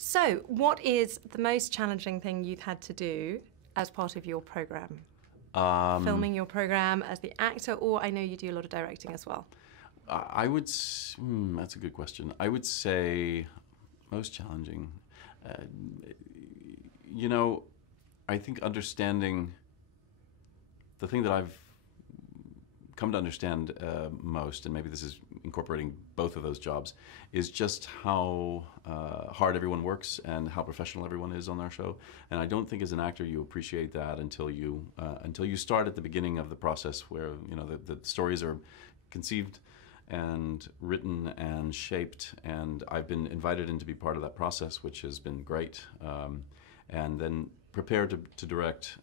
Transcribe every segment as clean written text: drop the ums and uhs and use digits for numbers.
So, what is the most challenging thing you've had to do as part of your program? Filming your program as the actor, or I know you do a lot of directing as well. That's a good question. I would say most challenging. I think understanding the thing that I've come to understand most, and maybe this is incorporating both of those jobs, is just how hard everyone works and how professional everyone is on our show. And I don't think as an actor you appreciate that until you start at the beginning of the process, where the stories are conceived and written and shaped, and I've been invited in to be part of that process, which has been great, and then prepared to direct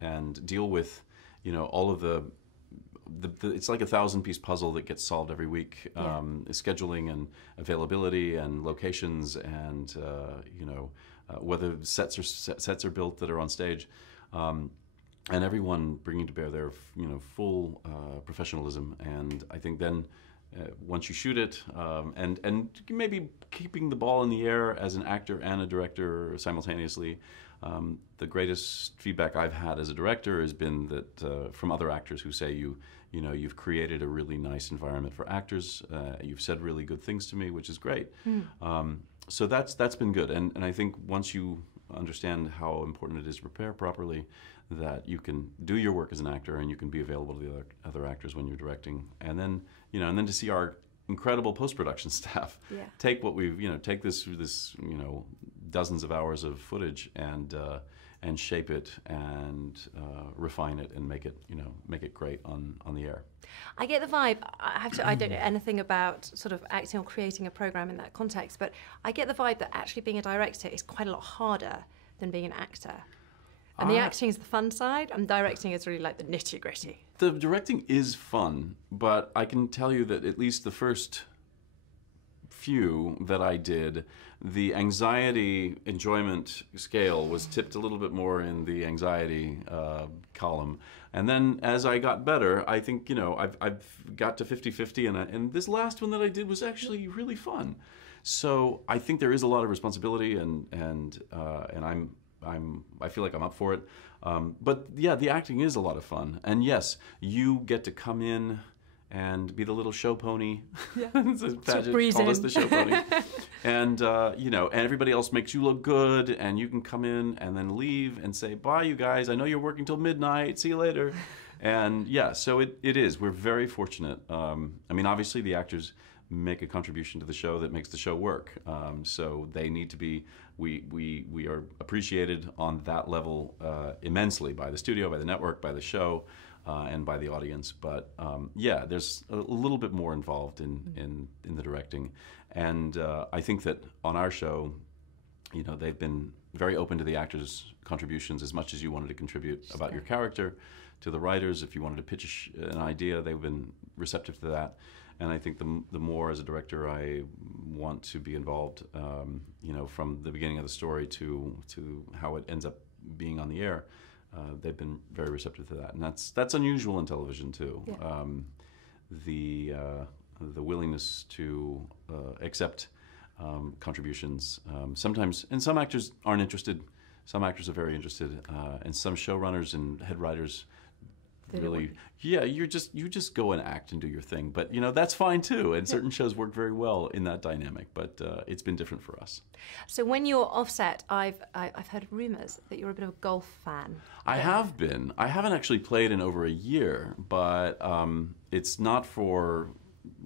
and deal with all of the it's like a 1,000-piece puzzle that gets solved every week. Scheduling and availability and locations and whether sets are built that are on stage, and everyone bringing to bear their full professionalism. And I think then once you shoot it, and maybe keeping the ball in the air as an actor and a director simultaneously. The greatest feedback I've had as a director has been that from other actors who say you've created a really nice environment for actors. You've said really good things to me, which is great. So that's been good. And I think once you understand how important it is to prepare properly, that you can do your work as an actor and you can be available to the other actors when you're directing, and then to see our incredible post-production staff take what we've take this dozens of hours of footage and shape it and refine it and make it great on the air. I get the vibe. I don't know anything about sort of acting or creating a program in that context, but I get the vibe that actually being a director is quite a lot harder than being an actor. And the acting is the fun side, and directing is really like the nitty-gritty. The directing is fun, but I can tell you that at least the first few that I did, the anxiety enjoyment scale was tipped a little bit more in the anxiety column. And then as I got better, I think I've got to 50-50, and this last one that I did was actually really fun. So I think there is a lot of responsibility, and I feel like I'm up for it. But yeah, the acting is a lot of fun. And yes, you get to come in and be the little show pony. Yeah. Call us the show pony. And, and everybody else makes you look good, and you can come in and then leave and say, bye, you guys. I know you're working till midnight. See you later. And yeah, so it is. We're very fortunate. Obviously the actors make a contribution to the show that makes the show work. So they need to be, we are appreciated on that level immensely by the studio, by the network, by the show, and by the audience. But there's a little bit more involved in the directing. And I think that on our show, they've been very open to the actors' contributions as much as you wanted to contribute about your character, to the writers. If you wanted to pitch an idea, they've been receptive to that. And I think the more as a director I want to be involved, from the beginning of the story to how it ends up being on the air, they've been very receptive to that, and that's unusual in television too. Yeah. The willingness to accept contributions. Sometimes, and some actors aren't interested. Some actors are very interested, and some showrunners and head writers. Really, you just go and act and do your thing, but that's fine too. And certain shows work very well in that dynamic, but it's been different for us. So when you're offset, I've heard rumors that you're a bit of a golf fan. I have been. I haven't actually played in over a year, but it's not for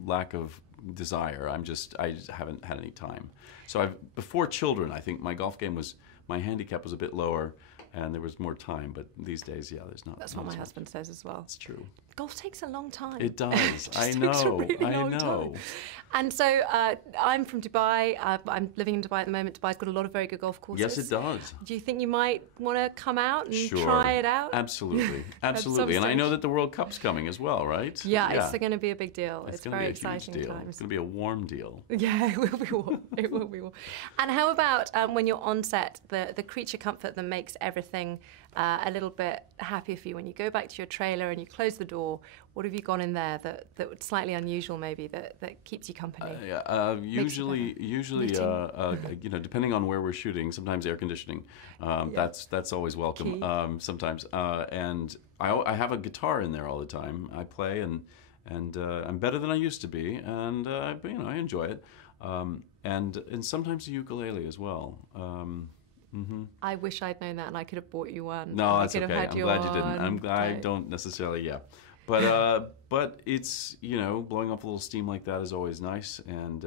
lack of desire. I just haven't had any time. So before children, I think my golf game my handicap was a bit lower. And there was more time, but these days, there's not. That's what my husband says as well. It's true. Golf takes a long time. It does. I know. I know. And so I'm from Dubai. I'm living in Dubai at the moment. Dubai's got a lot of very good golf courses. Yes, it does. Do you think you might want to come out and try it out? Absolutely. Absolutely. And I know that the World Cup's coming as well, right? Yeah. It's going to be a big deal. It's very exciting times. It's going to be a warm deal. Yeah, it will be warm. It will be warm. And how about when you're on set, the creature comfort that makes everything thing a little bit happier for you when you go back to your trailer and you close the door? What have you got in there that was slightly unusual, maybe that keeps you company? Usually, depending on where we're shooting, sometimes air conditioning. That's always welcome. Sometimes, and I have a guitar in there all the time. I play and I'm better than I used to be, and I enjoy it. And sometimes a ukulele as well. I wish I'd known that, and I could have bought you one. No, that's okay. I'm glad you didn't. I don't necessarily. Yeah, but it's blowing off a little steam like that is always nice, and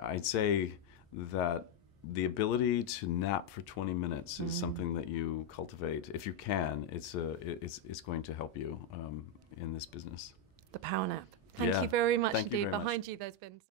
I'd say that the ability to nap for 20 minutes is something that you cultivate if you can. It's going to help you in this business. The power nap. Thank you very much indeed. Behind you, those bins.